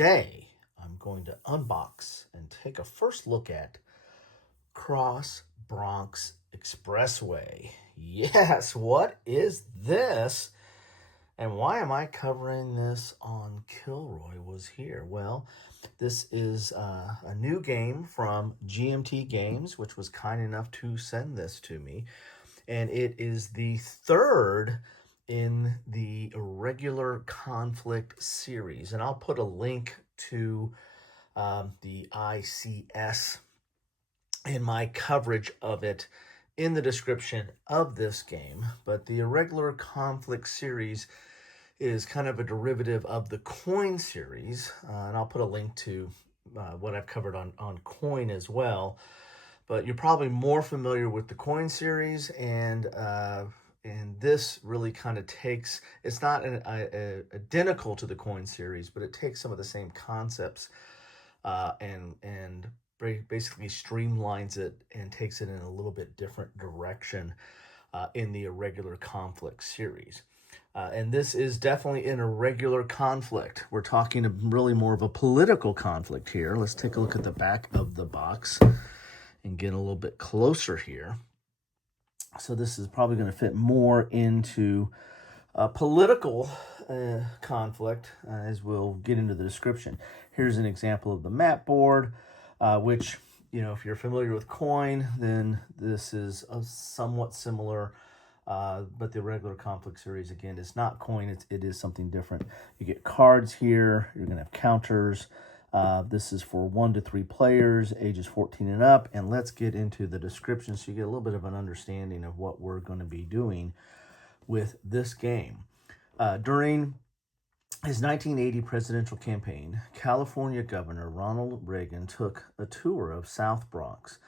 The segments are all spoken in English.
today I'm going to unbox and take a first look at Bronx Expressway. Yes, what is this? And why am I covering this on Kilroy Was Here? Well, this is a new game from GMT Games, which was kind enough to send this to me. And it is the third in the Irregular Conflict Series. And I'll put a link to the ICS in my coverage of it in the description of this game. But the Irregular Conflict Series is kind of a derivative of the Coin series, and I'll put a link to what I've covered on Coin as well. But you're probably more familiar with the Coin series, and this really kind of takes, it's not identical to the Coin series, but it takes some of the same concepts and basically streamlines it and takes it in a little bit different direction in the Irregular Conflict series. And this is definitely an irregular conflict. We're talking really more of a political conflict here. Let's take a look at the back of the box and get a little bit closer here. So this is probably going to fit more into a political conflict, as we'll get into the description. Here's an example of the map board, which, you know, if you're familiar with Coin, then this is a somewhat similar. But the Irregular Conflict series, again, is not Coin. It is something different. You get cards here. You're going to have counters. This is for 1 to 3 players, ages 14 and up. And let's get into the description so you get a little bit of an understanding of what we're going to be doing with this game. During his 1980 presidential campaign, California Governor Ronald Reagan took a tour of South Bronx.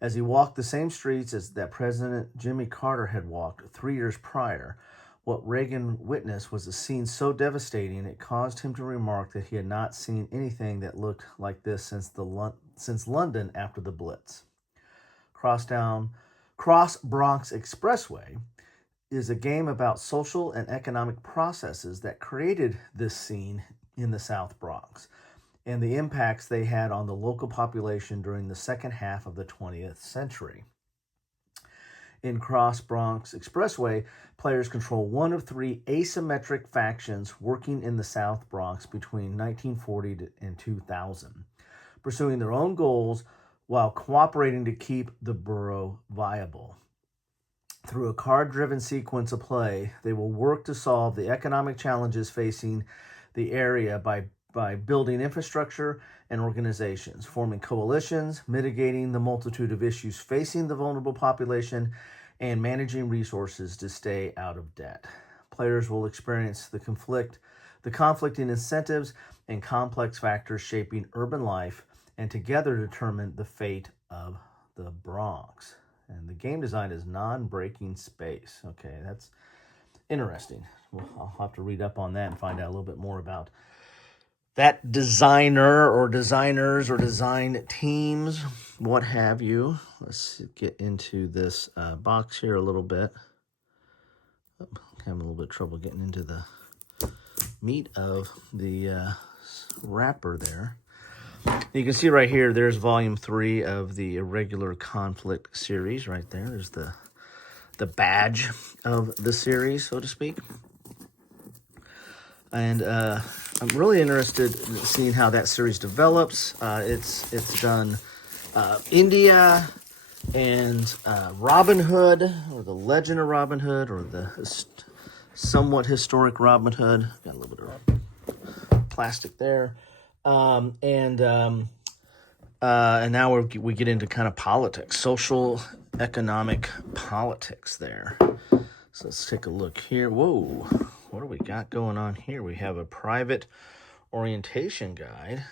As he walked the same streets as that President Jimmy Carter had walked 3 years prior, what Reagan witnessed was a scene so devastating it caused him to remark that he had not seen anything that looked like this since London after the Blitz. Cross Bronx Expressway is a game about social and economic processes that created this scene in the South Bronx and the impacts they had on the local population during the second half of the 20th century. In Cross Bronx Expressway, players control one of 3 asymmetric factions working in the South Bronx between 1940 and 2000, pursuing their own goals while cooperating to keep the borough viable. Through a card-driven sequence of play, they will work to solve the economic challenges facing the area by building infrastructure and organizations, forming coalitions, mitigating the multitude of issues facing the vulnerable population, and managing resources to stay out of debt. Players will experience the conflicting incentives and complex factors shaping urban life, and together determine the fate of the Bronx. And the game design is non-breaking space. Okay, that's interesting. Well, I'll have to read up on that and find out a little bit more about that designer or designers or design teams, what have you. Let's get into this box here a little bit. I'm having a little bit of trouble getting into the meat of the wrapper there. You can see right here, there's volume 3 of the Irregular Conflict series right there. There's the badge of the series, so to speak. And I'm really interested in seeing how that series develops. It's done India and Robin Hood, or the Legend of Robin Hood, or the somewhat historic Robin Hood. Got a little bit of plastic there. And now we get into kind of politics, social economic politics there. So let's take a look here. Whoa. What do we got going on here? We have a private orientation guide.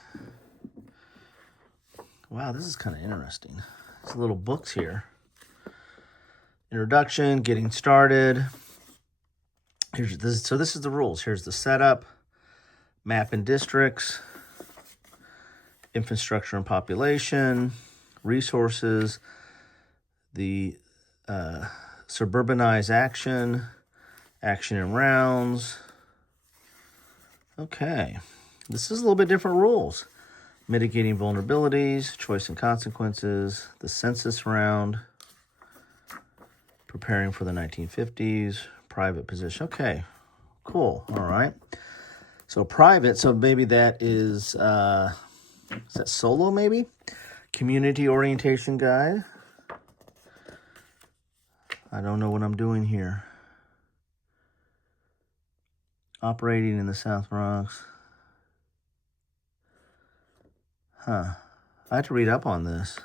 Wow, this is kind of interesting. There's little books here. Introduction, getting started. So this is the rules. Here's the setup, map and districts, infrastructure and population, resources, the suburbanized action and rounds. Okay, This is a little bit different rules. Mitigating vulnerabilities, choice and consequences, the census round, preparing for the 1950s, private position. Okay, cool. All right. So private, so maybe that is that solo maybe? Community orientation guide. I don't know what I'm doing here. Operating in the South Bronx. Huh. I have to read up on this.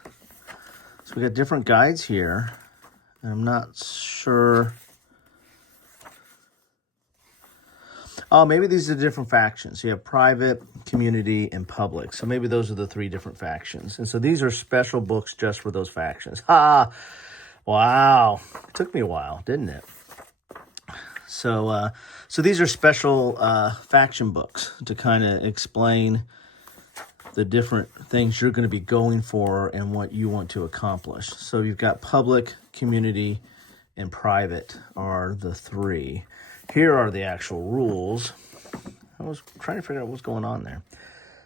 So we got different guides here. And I'm not sure. Oh, maybe these are different factions. You have private, community, and public. So maybe those are the three different factions. And so these are special books just for those factions. Ha! Wow. It took me a while, didn't it? So these are special faction books to kind of explain the different things you're going to be going for and what you want to accomplish. So you've got public, community, and private are the three. Here are the actual rules. I was trying to figure out what's going on there.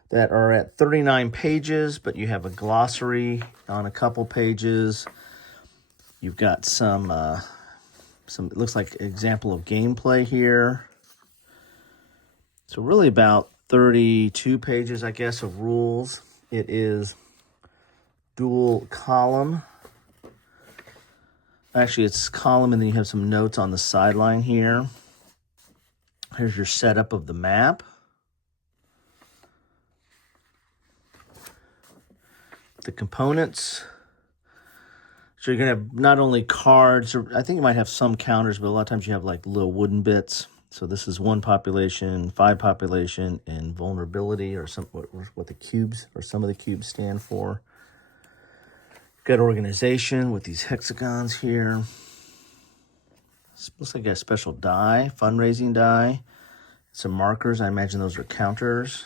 That are at 39 pages, but you have a glossary on a couple pages. You've got some it looks like example of gameplay here. So really about 32 pages, I guess, of rules. It is dual column. Actually, it's column, and then you have some notes on the sideline here. Here's your setup of the map. The components. So you're going to have not only cards, or I think you might have some counters, but a lot of times you have like little wooden bits. So this is 1 population, 5 population, and vulnerability, or some what the cubes or some of the cubes stand for. Got organization with these hexagons here. This looks like a special die, fundraising die. Some markers. I imagine those are counters.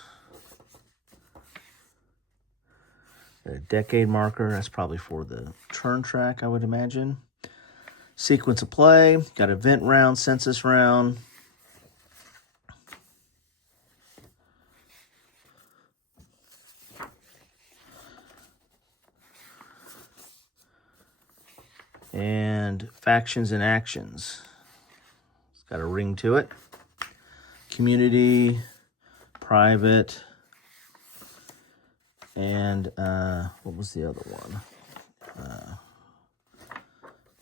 A decade marker. That's probably for the turn track, I would imagine. Sequence of play. Got event round, census round. And factions and actions. It's got a ring to it. Community, private, and what was the other one?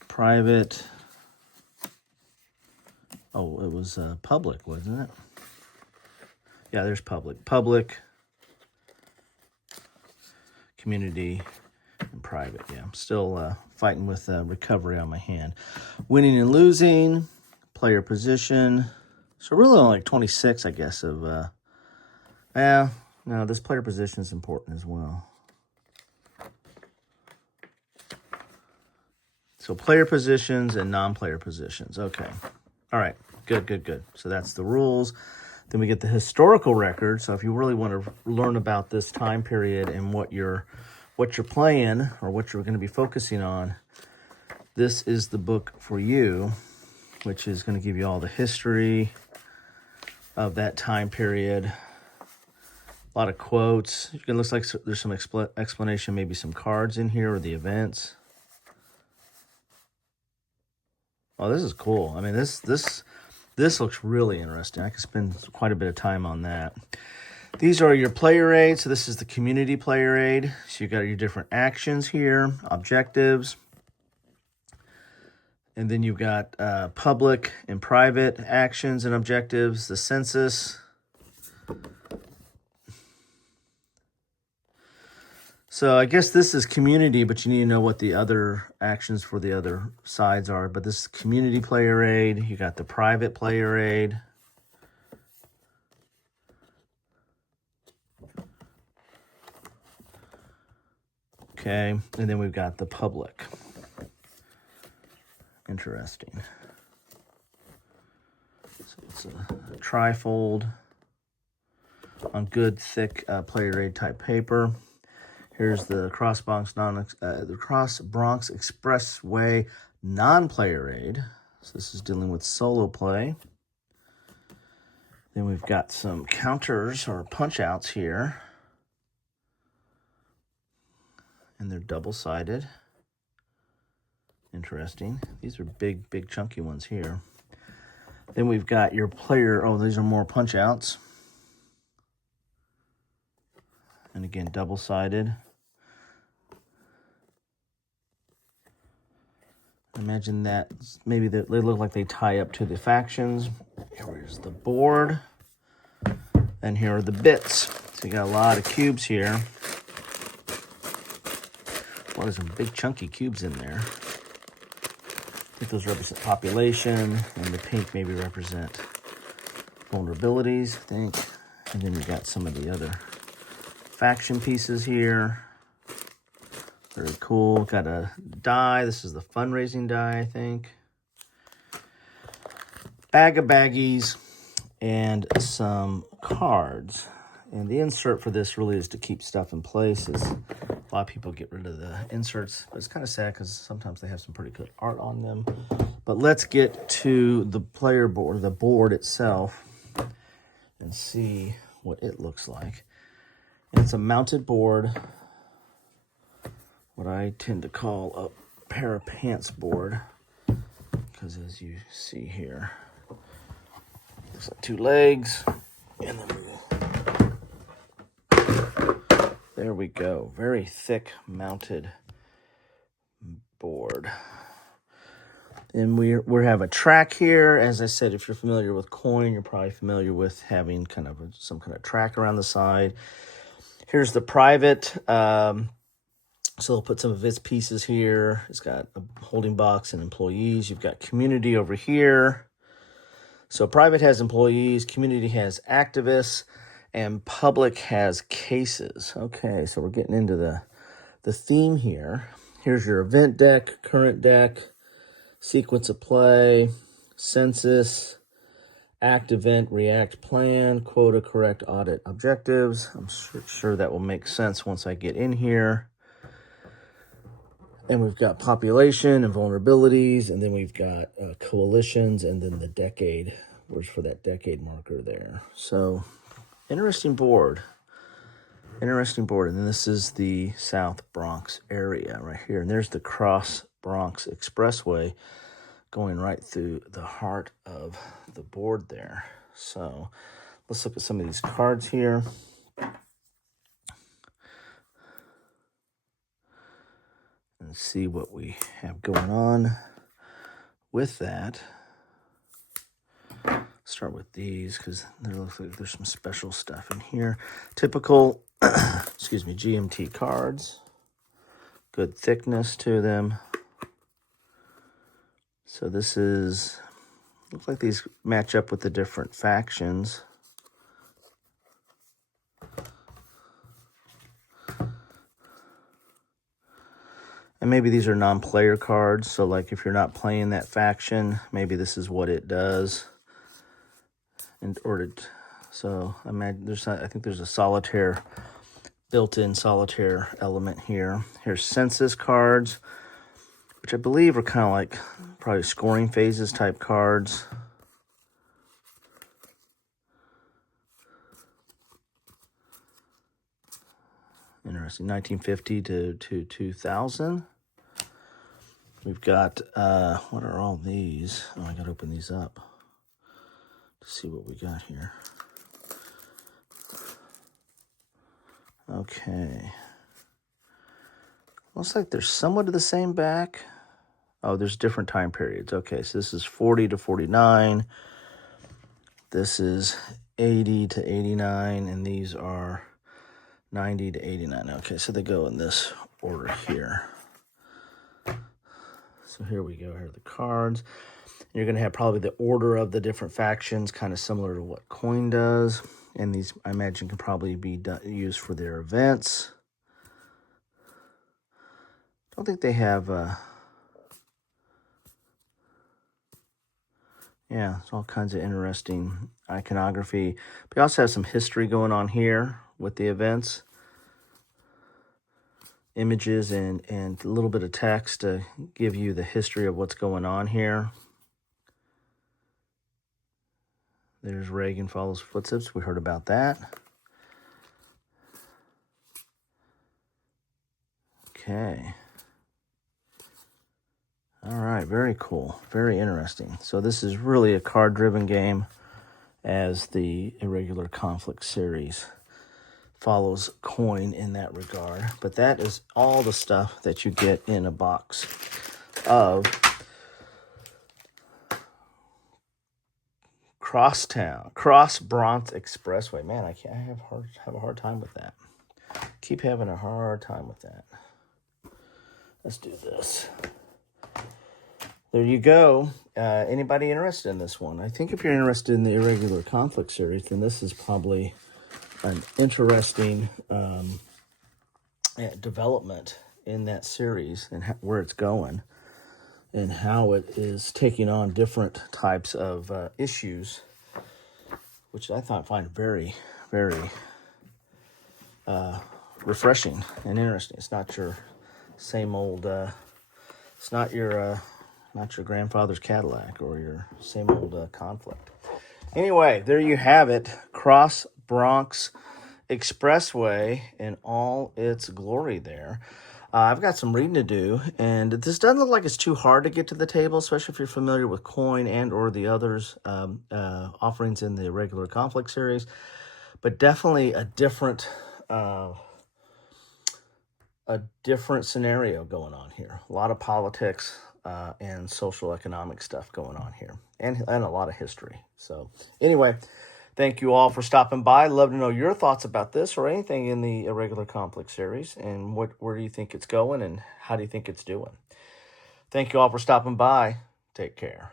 Private. Oh, it was public, wasn't it? Yeah, there's public. Public, community, and private. Yeah, I'm still fighting with recovery on my hand. Winning and losing, player position. So really only like 26, I guess, of... no, this player position is important as well. So player positions and non-player positions. Okay. All right. Good. So that's the rules. Then we get the historical record. So if you really want to learn about this time period and what you're playing or what you're going to be focusing on, this is the book for you, which is going to give you all the history of that time period. A lot of quotes. It looks like there's some explanation, maybe some cards in here or the events. Oh, this is cool. I mean, this looks really interesting. I could spend quite a bit of time on that. These are your player aid. So this is the community player aid. So you got your different actions here, objectives. And then you've got public and private actions and objectives, the census. So I guess this is community, but you need to know what the other actions for the other sides are. But this is community player aid. You got the private player aid. Okay, and then we've got the public. Interesting. So it's a trifold on good, thick player aid type paper. Here's the Cross Bronx Expressway non-player aid. So this is dealing with solo play. Then we've got some counters or punch outs here. And they're double-sided. Interesting. These are big, big chunky ones here. Then we've got your player. Oh, these are more punch outs. And again, double-sided. Imagine that maybe they look like they tie up to the factions. Here's the board. And here are the bits. So you got a lot of cubes here. Well, there's some big chunky cubes in there. I think those represent population, and the pink maybe represent vulnerabilities, I think. And then we got some of the other faction pieces here. Very cool. Got a die. This is the fundraising die, I think. Bag of baggies and some cards. And the insert for this really is to keep stuff in place. A lot of people get rid of the inserts, but it's kind of sad because sometimes they have some pretty good art on them. But let's get to the player board, the board itself, and see what it looks like. And it's a mounted board, what I tend to call a pair of pants board, because as you see here, there's like two legs, and then there we go. Very thick mounted board. And we have a track here. As I said, if you're familiar with coin, you're probably familiar with having kind of some kind of track around the side. Here's the private. So they'll put some of its pieces here. It's got a holding box and employees. You've got community over here. So private has employees, community has activists, and public has cases. Okay, so we're getting into the theme here. Here's your event deck, current deck, sequence of play, census, act, event, react, plan, quota, correct, audit, objectives. I'm sure that will make sense once I get in here. And we've got population and vulnerabilities, and then we've got coalitions, and then the decade, where's for that decade marker there. So interesting board. Interesting board. And then this is the South Bronx area right here. And there's the Bronx Expressway going right through the heart of the board there. So let's look at some of these cards here. And see what we have going on with that. Start with these because there looks like there's some special stuff in here. Typical, GMT cards. Good thickness to them. So this is, looks like these match up with the different factions. And maybe these are non-player cards. So like if you're not playing that faction, maybe this is what it does. So I think there's a solitaire, built-in solitaire element here. Here's census cards, which I believe are kind of like probably scoring phases type cards. Interesting, 1950 to 2000. We've got, what are all these? Oh, I got to open these up to see what we got here. Okay. Looks like they're somewhat of the same back. Oh, there's different time periods. Okay, so this is 40 to 49. This is 80 to 89, and these are 90 to 89. Okay, so they go in this order here. So here we go. Here are the cards. You're going to have probably the order of the different factions, kind of similar to what coin does. And these, I imagine, can probably be used for their events. I don't think they have... yeah, it's all kinds of interesting iconography. But you also have some history going on here with the events. Images and a little bit of text to give you the history of what's going on here. There's Reagan follows footsteps. We heard about that. Okay. All right, very cool. Very interesting. So this is really a card-driven game, as the Irregular Conflicts Series follows coin in that regard. But that is all the stuff that you get in a box of Cross Bronx Expressway. Man, I have a hard time with that. Keep having a hard time with that. Let's do this. There you go. Anybody interested in this one? I think if you're interested in the Irregular Conflict Series, then this is probably an interesting development in that series and where it's going and how it is taking on different types of issues, which I find very, very refreshing and interesting. It's not your same old. It's not your grandfather's Cadillac or your same old conflict. Anyway, there you have it. Cross Bronx Expressway in all its glory there. I've got some reading to do, and this doesn't look like it's too hard to get to the table, especially if you're familiar with coin and or the others offerings in the Irregular Conflict Series, but definitely a different scenario going on here. A lot of politics and social economic stuff going on here, and a lot of history. So anyway, thank you all for stopping by. I'd love to know your thoughts about this or anything in the Irregular Conflict Series, and where do you think it's going and how do you think it's doing? Thank you all for stopping by. Take care.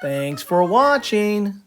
Thanks for watching.